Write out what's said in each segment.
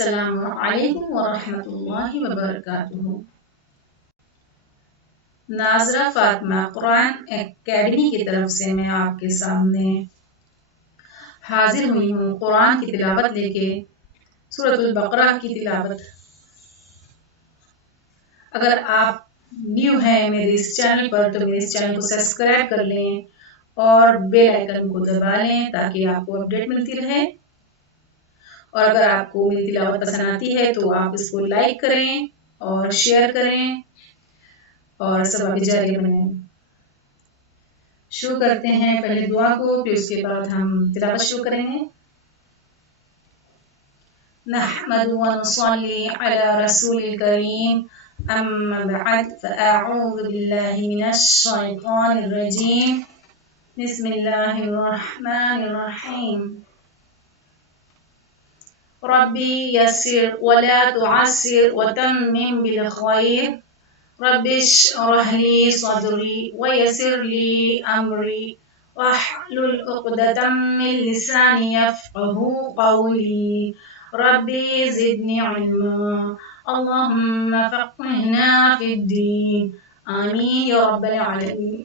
अस्सलामु अलैकुम व रहमतुल्लाहि व बरकातुहू। नाज़रा फातिमा कुरान एकेडमी की तरफ से मैं आपके सामने हाजिर हुई हूँ कुरान की तिलावत लेके, सूरतुल बकरा की तिलावत। अगर आप न्यू हैं मेरे इस चैनल पर तो मेरे इस चैनल को सब्सक्राइब कर लें और बेल आइकन को दबा लें ताकि आपको अपडेट मिलती रहे। और अगर आपको मेरी तिलावत पसंद आती है तो आप इसको लाइक करें और शेयर करें और सबब जारी बने। शुरू करते हैं पहले दुआ को, फिर उसके बाद हम तिलावत शुरू करेंगे। नहमदु व नुसल्ली अला रसूलिल करीम, अम्मा बअद, फअऊज़ु बिल्लाहि मिनश शैतानिर रजीम, बिस्मिल्लाहिर रहमानिर रहीम। रब्बी यस्सिर वला तुअस्सिर वतम्मिम बिल खैर, रब्बि इश्रह ली सदरी वयस्सिर ली अमरी वहलुल उक़दतम मिन लिसानी यफ़क़हू क़ौली, रब्बि ज़िदनी इल्मा, अल्लाहुम्मा फ़क़्हिना फ़िद्दीन, आमीन या रब्बल आलमीन।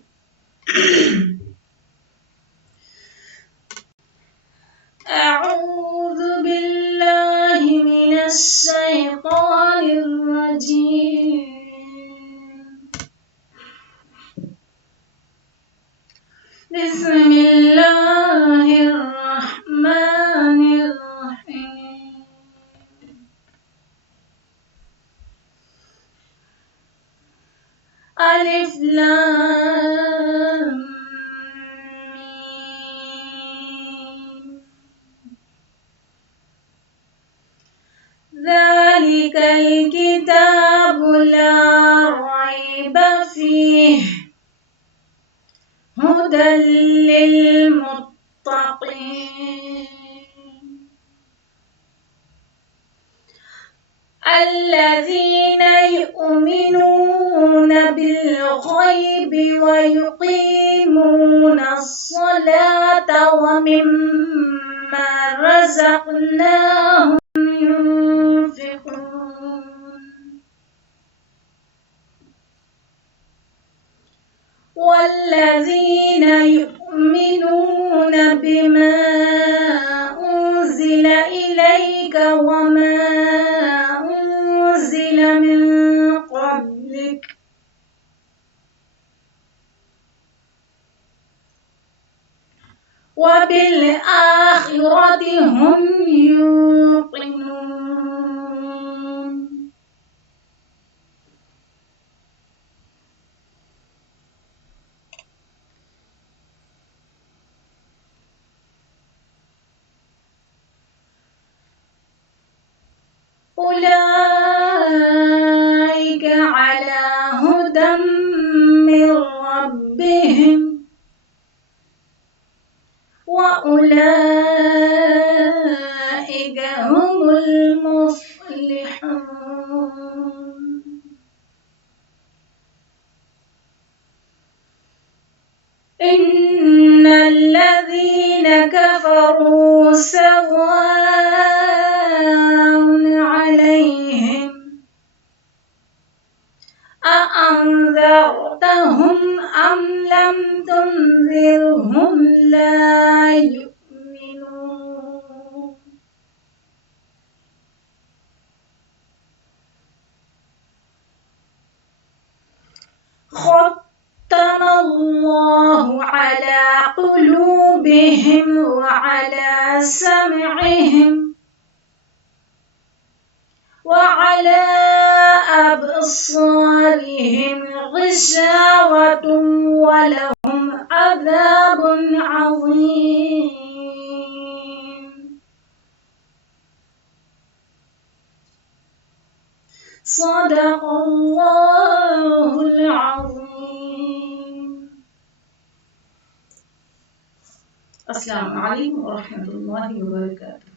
अऊज़ु बिल्लाहि मिनश शैतानिर रजीम। बिस्मिल्लाहिर रहमानिर रहीम। अलिफ लाम मीम। ज़ालिकल किताबु ला रैब फ़ीह हुदल लिल मुत्तक़ीन, अल्लज़ीना युमिनूना बिल ग़ैबि व युक़ीमूनस सलाता व मिम्मा रज़क़नाहुम युनफ़िक़ून, वल्लज़ीना युमिनूना बिमा उन्ज़िला इलैका व मा उन्ज़िला मिन क़ब्लिक व बिल आखिरति हुम यूक़िनून। उलाइका अला हुदम मिन रब्बिहिम व उलाइका हुमुल मुफ़्लिहून। इन्नल्लज़ीना कफ़रू सवाउन अलैहिम अअन्ज़रतहुम अम लम तुनज़िरहुम ला युमिनून। ख़त्तमल्लाहु अला क़ुलूबिहिम व अला समइहिम व अला अबसारिहिम ग़िशावतुन व लहुम अज़ाबुन अज़ीम। सदक़ल्लाहुल अज़ीम। अस्सलामु अलैकुम व रहमतुल्लाहि व बरकातुहू।